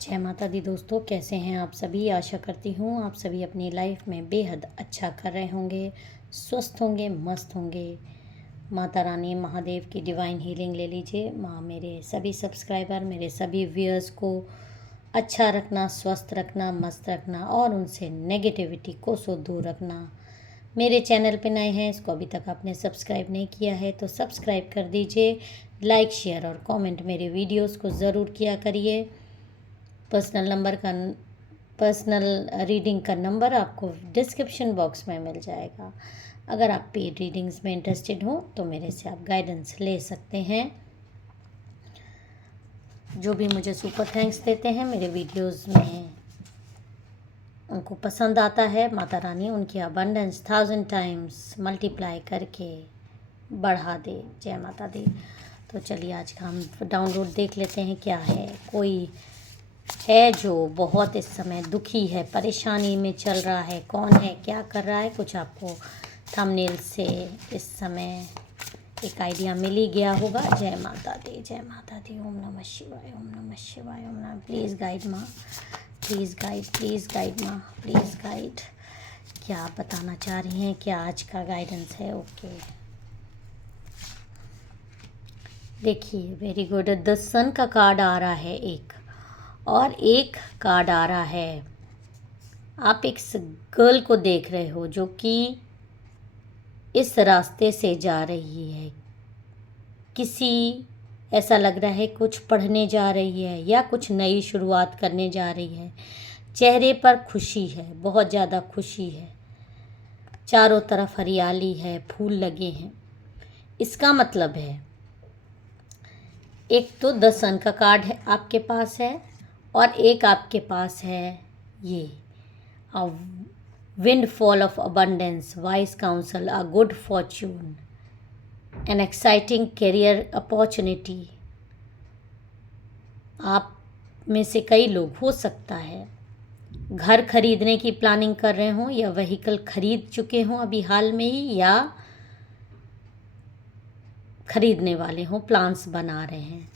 जय माता दी दोस्तों, कैसे हैं आप सभी। आशा करती हूँ आप सभी अपनी लाइफ में बेहद अच्छा कर रहे होंगे, स्वस्थ होंगे, मस्त होंगे। माता रानी महादेव की डिवाइन हीलिंग ले लीजिए। माँ मेरे सभी सब्सक्राइबर, मेरे सभी व्यूअर्स को अच्छा रखना, स्वस्थ रखना, मस्त रखना और उनसे नेगेटिविटी को सो दूर रखना। मेरे चैनल पे नए हैं, इसको अभी तक आपने सब्सक्राइब नहीं किया है तो सब्सक्राइब कर दीजिए। लाइक, शेयर और कमेंट मेरे वीडियोस को ज़रूर किया करिए। पर्सनल रीडिंग का नंबर आपको डिस्क्रिप्शन बॉक्स में मिल जाएगा। अगर आप पेड रीडिंग्स में इंटरेस्टेड हो तो मेरे से आप गाइडेंस ले सकते हैं। जो भी मुझे सुपर थैंक्स देते हैं मेरे वीडियोस में, उनको पसंद आता है, माता रानी उनकी अबंडेंस 1000 टाइम्स मल्टीप्लाई करके बढ़ा दे। जय माता दी। तो चलिए आज का हम डाउनलोड देख लेते हैं क्या है। कोई है जो बहुत इस समय दुखी है, परेशानी में चल रहा है। कौन है, क्या कर रहा है, कुछ आपको थंबनेल से इस समय एक आइडिया मिल ही गया होगा। जय माता दी, जय माता दी। ओम नमः शिवाय, ओम नमः शिवाय, ओम नमः। प्लीज़ गाइड माँ, प्लीज़ गाइड माँ, प्लीज़ गाइड। क्या आप बताना चाह रही हैं, क्या आज का गाइडेंस है। ओके, देखिए, वेरी गुड। द सन का कार्ड आ रहा है एक, और एक कार्ड आ रहा है। आप एक गर्ल को देख रहे हो जो कि इस रास्ते से जा रही है। किसी ऐसा लग रहा है कुछ पढ़ने जा रही है या कुछ नई शुरुआत करने जा रही है। चेहरे पर खुशी है, बहुत ज़्यादा खुशी है। चारों तरफ हरियाली है, फूल लगे हैं। इसका मतलब है, एक तो 10 सन का कार्ड है आपके पास है, और एक आपके पास है ये a windfall of abundance, wise counsel, a good fortune, an exciting career opportunity। आप में से कई लोग हो सकता है घर खरीदने की प्लानिंग कर रहे हों या व्हीकल खरीद चुके हों अभी हाल में ही, या खरीदने वाले हों, प्लान्स बना रहे हैं।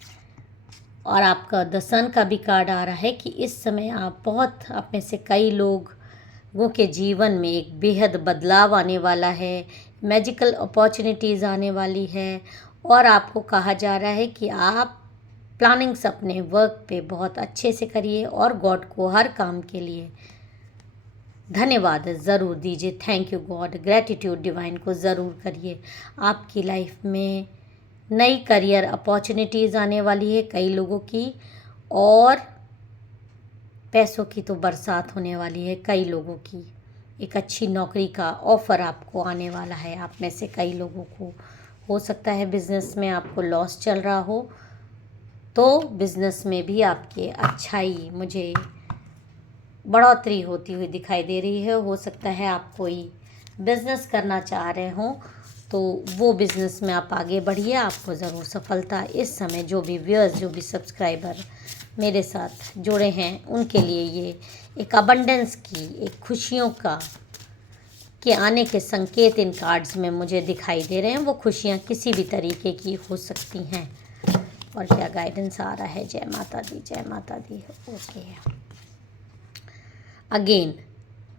और आपका द सन का भी कार्ड आ रहा है कि इस समय आप में से कई लोगों के जीवन में एक बेहद बदलाव आने वाला है। मैजिकल अपॉर्चुनिटीज़ आने वाली है, और आपको कहा जा रहा है कि आप प्लानिंग्स अपने वर्क पे बहुत अच्छे से करिए और गॉड को हर काम के लिए धन्यवाद ज़रूर दीजिए। Thank you God, gratitude divine को ज़रूर करिए। आपकी लाइफ में नई करियर अपॉर्चुनिटीज़ आने वाली है कई लोगों की, और पैसों की तो बरसात होने वाली है कई लोगों की। एक अच्छी नौकरी का ऑफ़र आपको आने वाला है। आप में से कई लोगों को हो सकता है बिज़नेस में आपको लॉस चल रहा हो, तो बिज़नेस में भी आपके अच्छाई, मुझे बढ़ोतरी होती हुई दिखाई दे रही है। हो सकता है आप कोई बिज़नेस करना चाह रहे हों तो वो बिज़नेस में आप आगे बढ़िए, आपको ज़रूर सफलता इस समय। जो भी व्यूअर्स, जो भी सब्सक्राइबर मेरे साथ जुड़े हैं उनके लिए ये एक अबंडेंस की, एक खुशियों का के आने के संकेत इन कार्ड्स में मुझे दिखाई दे रहे हैं। वो खुशियाँ किसी भी तरीके की हो सकती हैं। और क्या गाइडेंस आ रहा है। जय माता दी, जय माता दी। ओके, अगेन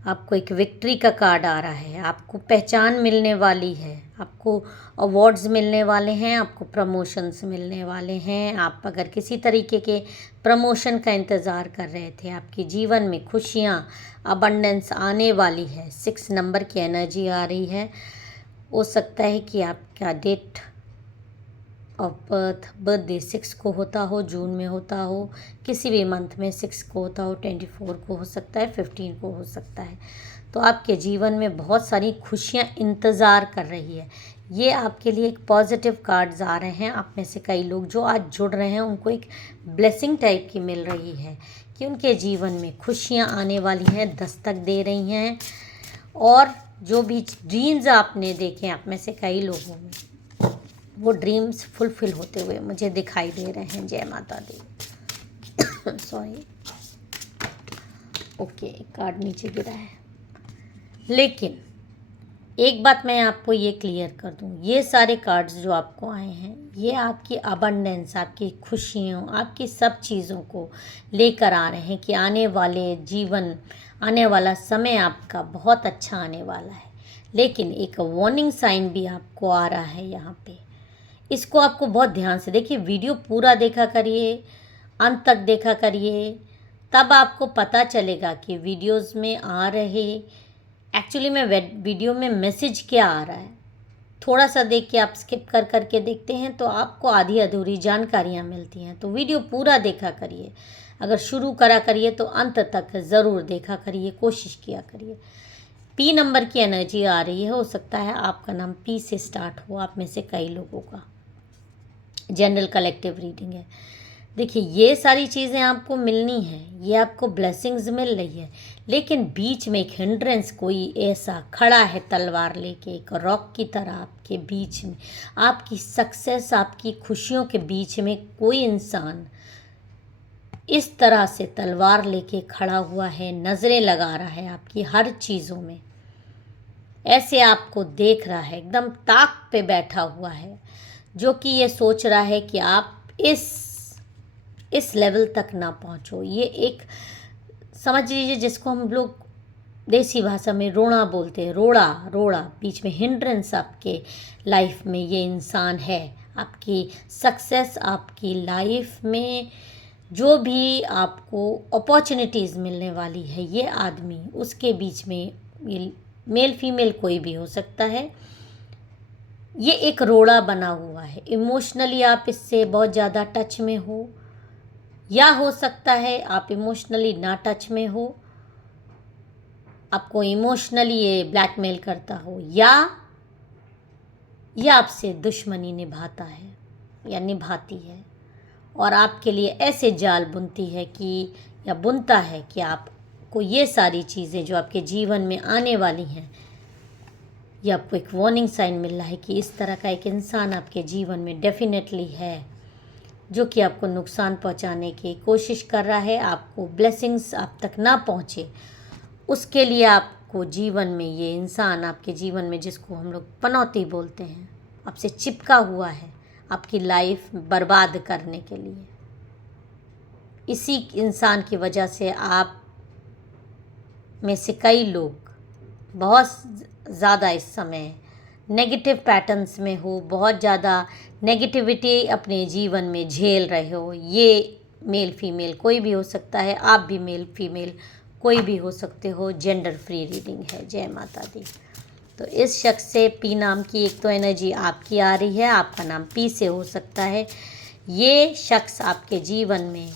आपको एक विक्ट्री का कार्ड आ रहा है। आपको पहचान मिलने वाली है, आपको अवार्ड्स मिलने वाले हैं, आपको प्रमोशंस मिलने वाले हैं। आप अगर किसी तरीके के प्रमोशन का इंतज़ार कर रहे थे, आपके जीवन में खुशियाँ, अबंडेंस आने वाली है। 6 नंबर की एनर्जी आ रही है। हो सकता है कि आपका डेट ऑफ बर्थडे 6 को होता हो, जून में होता हो, किसी भी मंथ में 6 को होता हो, 24 को हो सकता है, 15 को हो सकता है। तो आपके जीवन में बहुत सारी खुशियाँ इंतज़ार कर रही है। ये आपके लिए एक पॉजिटिव कार्ड्स आ रहे हैं। आप में से कई लोग जो आज जुड़ रहे हैं उनको एक ब्लेसिंग टाइप की मिल रही है कि उनके जीवन में खुशियाँ आने वाली हैं, दस्तक दे रही हैं। और जो भी ड्रीम्स आपने देखे आप में से कई लोगों में, वो ड्रीम्स फुलफिल होते हुए मुझे दिखाई दे रहे हैं। जय माता दी। सॉरी, ओके, कार्ड नीचे गिरा है। लेकिन एक बात मैं आपको ये क्लियर कर दूं, ये सारे कार्ड्स जो आपको आए हैं ये आपकी अबंडेंस, आपकी खुशियों, आपकी सब चीज़ों को लेकर आ रहे हैं कि आने वाले जीवन, आने वाला समय आपका बहुत अच्छा आने वाला है। लेकिन एक वार्निंग साइन भी आपको आ रहा है यहाँ पे, इसको आपको बहुत ध्यान से देखिए, वीडियो पूरा देखा करिए, अंत तक देखा करिए, तब आपको पता चलेगा कि वीडियोस में आ रहे एक्चुअली में वीडियो में मैसेज क्या आ रहा है। थोड़ा सा देख के आप स्किप कर करके देखते हैं तो आपको आधी अधूरी जानकारियाँ मिलती हैं। तो वीडियो पूरा देखा करिए, अगर शुरू करा करिए तो अंत तक ज़रूर देखा करिए, कोशिश किया करिए। पी नंबर की एनर्जी आ रही है, हो सकता है आपका नाम पी से स्टार्ट हो, आप में से कई लोगों का। जनरल कलेक्टिव रीडिंग है। देखिए ये सारी चीज़ें आपको मिलनी है, ये आपको ब्लेसिंग्स मिल रही है, लेकिन बीच में एक हिंड्रेंस कोई ऐसा खड़ा है तलवार लेके, एक रॉक की तरह आपके बीच में, आपकी सक्सेस, आपकी खुशियों के बीच में कोई इंसान इस तरह से तलवार लेके खड़ा हुआ है, नज़रें लगा रहा है आपकी हर चीज़ों में, ऐसे आपको देख रहा है, एकदम ताक पे बैठा हुआ है, जो कि ये सोच रहा है कि आप इस लेवल तक ना पहुंचो। ये एक समझ लीजिए जिसको हम लोग देसी भाषा में रोड़ा बोलते हैं, रोड़ा रोड़ा, बीच में हिंड्रेंस आपके लाइफ में ये इंसान है। आपकी सक्सेस, आपकी लाइफ में जो भी आपको अपॉर्चुनिटीज़ मिलने वाली है, ये आदमी उसके बीच में, ये मेल फीमेल कोई भी हो सकता है, ये एक रोड़ा बना हुआ है। इमोशनली आप इससे बहुत ज़्यादा टच में हो, या हो सकता है आप इमोशनली ना टच में हो, आपको इमोशनली ये ब्लैकमेल करता हो, या आपसे दुश्मनी निभाता है या निभाती है, और आपके लिए ऐसे जाल बुनती है कि, या बुनता है कि आपको ये सारी चीज़ें जो आपके जीवन में आने वाली हैं, ये आपको एक वार्निंग साइन मिल रहा है कि इस तरह का एक इंसान आपके जीवन में डेफिनेटली है, जो कि आपको नुकसान पहुंचाने की कोशिश कर रहा है, आपको ब्लेसिंग्स आप तक ना पहुंचे उसके लिए आपको जीवन में ये इंसान आपके जीवन में, जिसको हम लोग पनौती बोलते हैं, आपसे चिपका हुआ है आपकी लाइफ बर्बाद करने के लिए। इसी इंसान की वजह से आप में से कई लोग बहुत ज़्यादा इस समय नेगेटिव पैटर्न्स में हो, बहुत ज़्यादा नेगेटिविटी अपने जीवन में झेल रहे हो। ये मेल फीमेल कोई भी हो सकता है, आप भी मेल फीमेल कोई भी हो सकते हो, जेंडर फ्री रीडिंग है। जय माता दी। तो इस शख्स से पी नाम की एक तो एनर्जी आपकी आ रही है, आपका नाम पी से हो सकता है। ये शख्स आपके जीवन में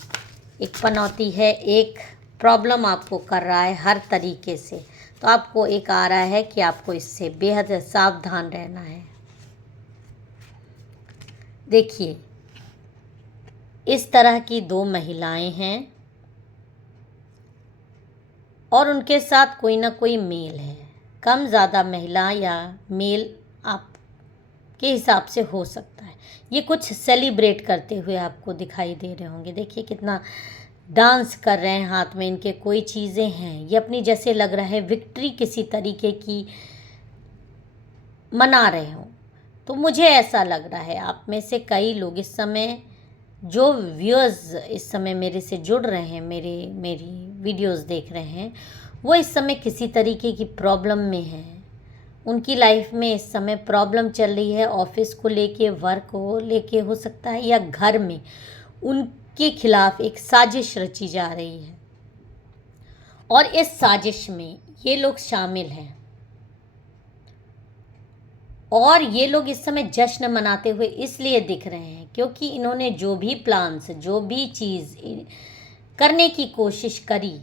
एक पनौती है, एक प्रॉब्लम आपको कर रहा है हर तरीके से, तो आपको एक आ रहा है कि आपको इससे बेहद सावधान रहना है। देखिए इस तरह की दो महिलाएं हैं और उनके साथ कोई ना कोई मेल है, कम ज़्यादा महिला या मेल आपके हिसाब से हो सकता है। ये कुछ सेलिब्रेट करते हुए आपको दिखाई दे रहे होंगे। देखिए कितना डांस कर रहे हैं, हाथ में इनके कोई चीज़ें हैं, ये अपनी जैसे लग रहा है विक्ट्री किसी तरीके की मना रहे हो। तो मुझे ऐसा लग रहा है आप में से कई लोग इस समय, जो व्यूअर्स इस समय मेरे से जुड़ रहे हैं, मेरी वीडियोस देख रहे हैं, वो इस समय किसी तरीके की प्रॉब्लम में हैं। उनकी लाइफ में इस समय प्रॉब्लम चल रही है, ऑफिस को लेके, वर्क को लेके हो सकता है, या घर में उनके खिलाफ एक साजिश रची जा रही है, और इस साजिश में ये लोग शामिल हैं। और ये लोग इस समय जश्न मनाते हुए इसलिए दिख रहे हैं क्योंकि इन्होंने जो भी प्लान्स, जो भी चीज़ करने की कोशिश करी,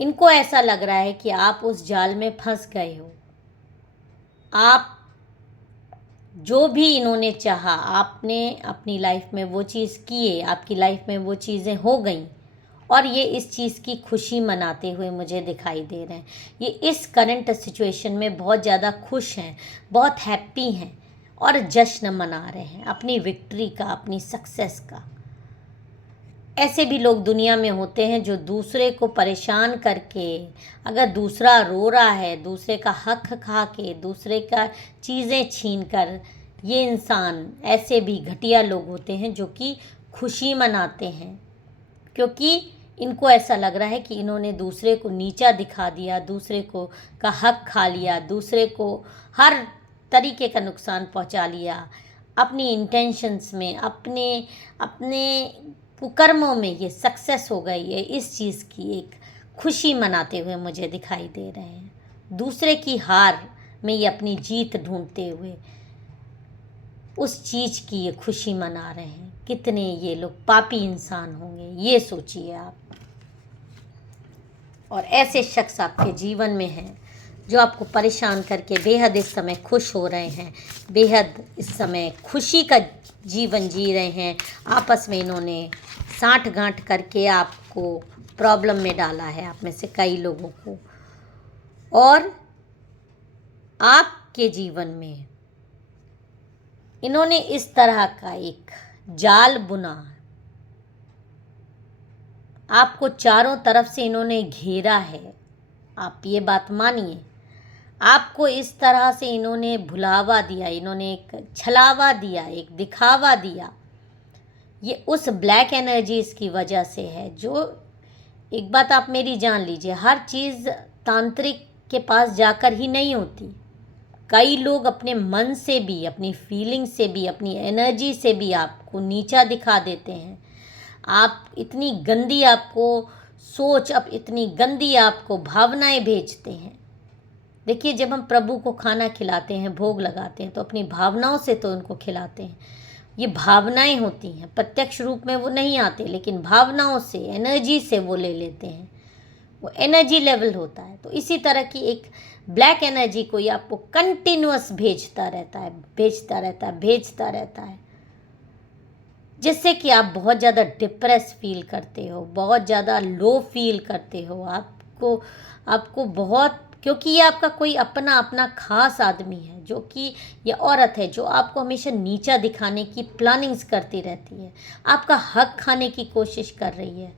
इनको ऐसा लग रहा है कि आप उस जाल में फंस गए हो। आप जो भी इन्होंने चाहा, आपने अपनी लाइफ में वो चीज़ किए, आपकी लाइफ में वो चीज़ें हो गई, और ये इस चीज़ की खुशी मनाते हुए मुझे दिखाई दे रहे हैं। ये इस करंट सिचुएशन में बहुत ज़्यादा खुश हैं, बहुत हैप्पी हैं, और जश्न मना रहे हैं अपनी विक्ट्री का, अपनी सक्सेस का। ऐसे भी लोग दुनिया में होते हैं जो दूसरे को परेशान करके, अगर दूसरा रो रहा है, दूसरे का हक खा के, दूसरे का चीज़ें छीन कर, ये इंसान, ऐसे भी घटिया लोग होते हैं जो कि खुशी मनाते हैं, क्योंकि इनको ऐसा लग रहा है कि इन्होंने दूसरे को नीचा दिखा दिया, दूसरे को का हक खा लिया, दूसरे को हर तरीके का नुकसान पहुंचा लिया। अपनी इंटेंशंस में, अपने अपने कुकर्मों में ये सक्सेस हो गई है, इस चीज़ की एक खुशी मनाते हुए मुझे दिखाई दे रहे हैं। दूसरे की हार में ये अपनी जीत ढूंढते हुए उस चीज़ की ये खुशी मना रहे हैं। कितने ये लोग पापी इंसान होंगे, ये सोचिए आप। और ऐसे शख्स आपके जीवन में हैं जो आपको परेशान करके बेहद इस समय खुश हो रहे हैं, बेहद इस समय खुशी का जीवन जी रहे हैं। आपस में इन्होंने साठ गांठ करके आपको प्रॉब्लम में डाला है, आप में से कई लोगों को। और आपके जीवन में इन्होंने इस तरह का एक जाल बुना, आपको चारों तरफ से इन्होंने घेरा है। आप ये बात मानिए, आपको इस तरह से इन्होंने भुलावा दिया, इन्होंने एक छलावा दिया, एक दिखावा दिया। ये उस ब्लैक एनर्जीज की वजह से है। जो एक बात आप मेरी जान लीजिए, हर चीज़ तांत्रिक के पास जाकर ही नहीं होती। कई लोग अपने मन से भी, अपनी फीलिंग से भी, अपनी एनर्जी से भी आपको नीचा दिखा देते हैं। आप इतनी गंदी आपको सोच, अब इतनी गंदी आपको भावनाएं भेजते हैं। देखिए, जब हम प्रभु को खाना खिलाते हैं, भोग लगाते हैं, तो अपनी भावनाओं से तो उनको खिलाते हैं। ये भावनाएं होती हैं, प्रत्यक्ष रूप में वो नहीं आते, लेकिन भावनाओं से, एनर्जी से वो ले लेते हैं। वो एनर्जी लेवल होता है। तो इसी तरह की एक ब्लैक एनर्जी को ये आपको कंटिन्यूअस भेजता रहता है, भेजता रहता है, भेजता रहता है, जिससे कि आप बहुत ज़्यादा डिप्रेस फील करते हो, बहुत ज़्यादा लो फील करते हो। आपको बहुत, क्योंकि ये आपका कोई अपना खास आदमी है, जो कि ये औरत है जो आपको हमेशा नीचा दिखाने की प्लानिंग्स करती रहती है, आपका हक खाने की कोशिश कर रही है।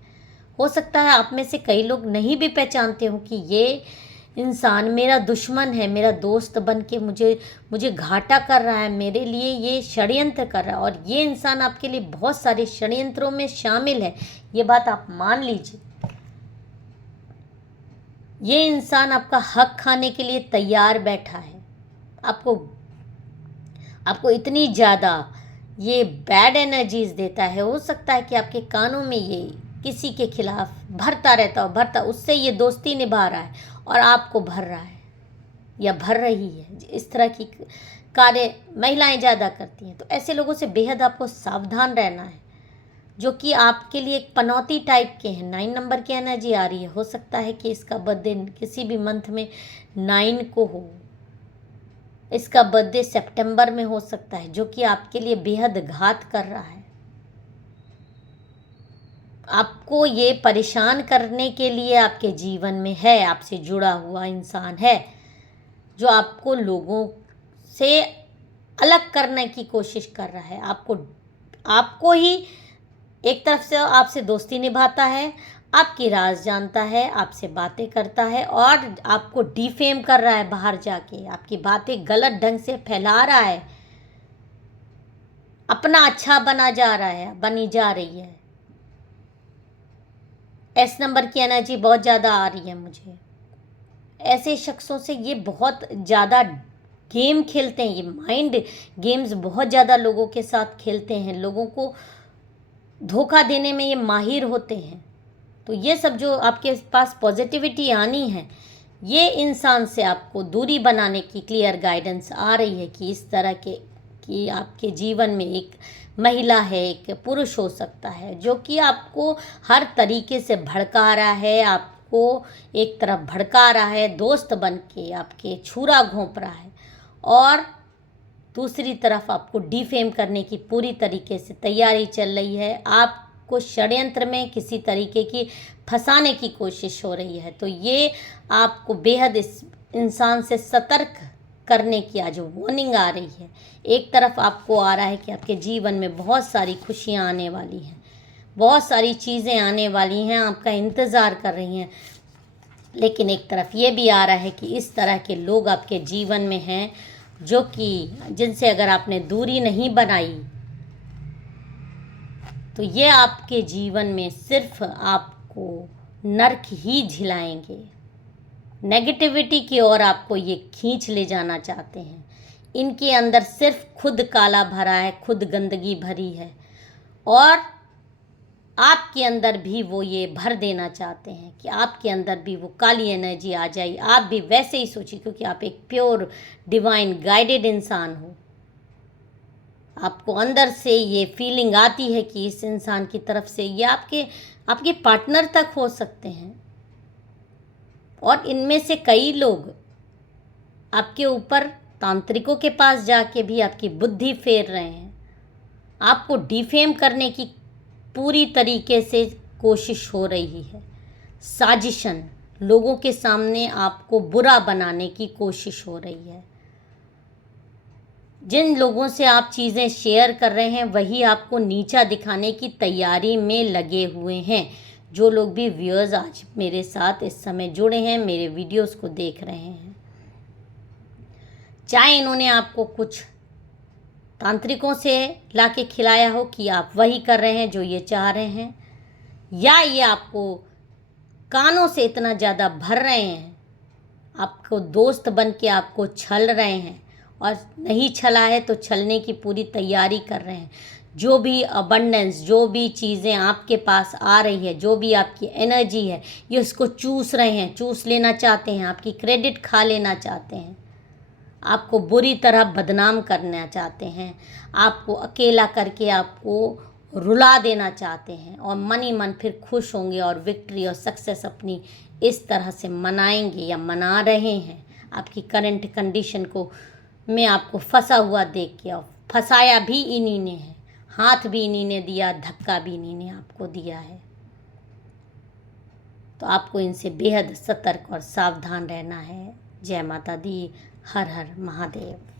हो सकता है आप में से कई लोग नहीं भी पहचानते हो कि ये इंसान मेरा दुश्मन है, मेरा दोस्त बन के मुझे घाटा कर रहा है, मेरे लिए ये षड्यंत्र कर रहा है। और ये इंसान आपके लिए बहुत सारे षड्यंत्रों में शामिल है, ये बात आप मान लीजिए। ये इंसान आपका हक खाने के लिए तैयार बैठा है। आपको इतनी ज़्यादा ये बैड एनर्जीज देता है। हो सकता है कि आपके कानों में ये किसी के खिलाफ भरता रहता हो, उससे ये दोस्ती निभा रहा है और आपको भर रहा है या भर रही है। इस तरह की कार्य महिलाएं ज़्यादा करती हैं। तो ऐसे लोगों से बेहद आपको सावधान रहना है, जो कि आपके लिए एक पनौती टाइप के हैं। 9 नंबर की एनर्जी आ रही है। हो सकता है कि इसका बर्थडे किसी भी मंथ में 9 को हो, इसका बर्थडे सितंबर में हो सकता है, जो कि आपके लिए बेहद घात कर रहा है। आपको ये परेशान करने के लिए आपके जीवन में है, आपसे जुड़ा हुआ इंसान है, जो आपको लोगों से अलग करने की कोशिश कर रहा है। आपको ही एक तरफ से आपसे दोस्ती निभाता है, आपकी राज जानता है, आपसे बातें करता है और आपको डिफेम कर रहा है। बाहर जाके आपकी बातें गलत ढंग से फैला रहा है, अपना अच्छा बनी जा रही है। S नंबर की एनर्जी बहुत ज़्यादा आ रही है मुझे। ऐसे शख्सों से ये बहुत ज़्यादा गेम खेलते हैं, ये माइंड गेम्स बहुत ज़्यादा लोगों के साथ खेलते हैं, लोगों को धोखा देने में ये माहिर होते हैं। तो ये सब जो आपके पास पॉजिटिविटी आनी है, ये इंसान से आपको दूरी बनाने की क्लियर गाइडेंस आ रही है कि इस तरह के कि आपके जीवन में एक महिला है, एक पुरुष हो सकता है, जो कि आपको हर तरीके से भड़का रहा है, आपको एक तरफ भड़का रहा है, दोस्त बन के आपके छुरा घोंप रहा है, और दूसरी तरफ आपको डिफेम करने की पूरी तरीके से तैयारी चल रही है। आपको षड्यंत्र में किसी तरीके की फंसाने की कोशिश हो रही है। तो ये आपको बेहद इस इंसान से सतर्क करने की आज वार्निंग आ रही है। एक तरफ आपको आ रहा है कि आपके जीवन में बहुत सारी खुशियाँ आने वाली हैं, बहुत सारी चीज़ें आने वाली हैं, आपका इंतज़ार कर रही हैं। लेकिन एक तरफ ये भी आ रहा है कि इस तरह के लोग आपके जीवन में हैं जो कि जिनसे अगर आपने दूरी नहीं बनाई तो ये आपके जीवन में सिर्फ आपको नर्क ही झिलाएंगे। नेगेटिविटी की ओर आपको ये खींच ले जाना चाहते हैं। इनके अंदर सिर्फ खुद काला भरा है, खुद गंदगी भरी है, और आपके अंदर भी वो ये भर देना चाहते हैं कि आपके अंदर भी वो काली एनर्जी आ जाए, आप भी वैसे ही सोचिए, क्योंकि आप एक प्योर डिवाइन गाइडेड इंसान हो। आपको अंदर से ये फीलिंग आती है कि इस इंसान की तरफ से, ये आपके पार्टनर तक हो सकते हैं, और इनमें से कई लोग आपके ऊपर तांत्रिकों के पास जाके भी आपकी बुद्धि फेर रहे हैं। आपको डिफेम करने की पूरी तरीके से कोशिश हो रही है। साजिशन, लोगों के सामने आपको बुरा बनाने की कोशिश हो रही है। जिन लोगों से आप चीज़ें शेयर कर रहे हैं वही आपको नीचा दिखाने की तैयारी में लगे हुए हैं। जो लोग भी व्यूअर्स आज मेरे साथ इस समय जुड़े हैं, मेरे वीडियोस को देख रहे हैं, चाहे इन्होंने आपको कुछ तांत्रिकों से लाके खिलाया हो कि आप वही कर रहे हैं जो ये चाह रहे हैं, या ये आपको कानों से इतना ज़्यादा भर रहे हैं, आपको दोस्त बन के आपको छल रहे हैं, और नहीं छला है तो छलने की पूरी तैयारी कर रहे हैं। जो भी अबंडेंस, जो भी चीज़ें आपके पास आ रही है, जो भी आपकी एनर्जी है, ये उसको चूस रहे हैं, चूस लेना चाहते हैं, आपकी क्रेडिट खा लेना चाहते हैं, आपको बुरी तरह बदनाम करना चाहते हैं, आपको अकेला करके आपको रुला देना चाहते हैं, और मन ही मन फिर खुश होंगे और विक्ट्री और सक्सेस अपनी इस तरह से मनाएंगे या मना रहे हैं। आपकी करंट कंडीशन को में आपको फंसा हुआ देख के, और फंसाया भी इन्हीं ने है, हाथ भी इन्हीं ने दिया, धक्का भी इन्हीं ने आपको दिया है। तो आपको इनसे बेहद सतर्क और सावधान रहना है। जय माता दी। हर हर महादेव।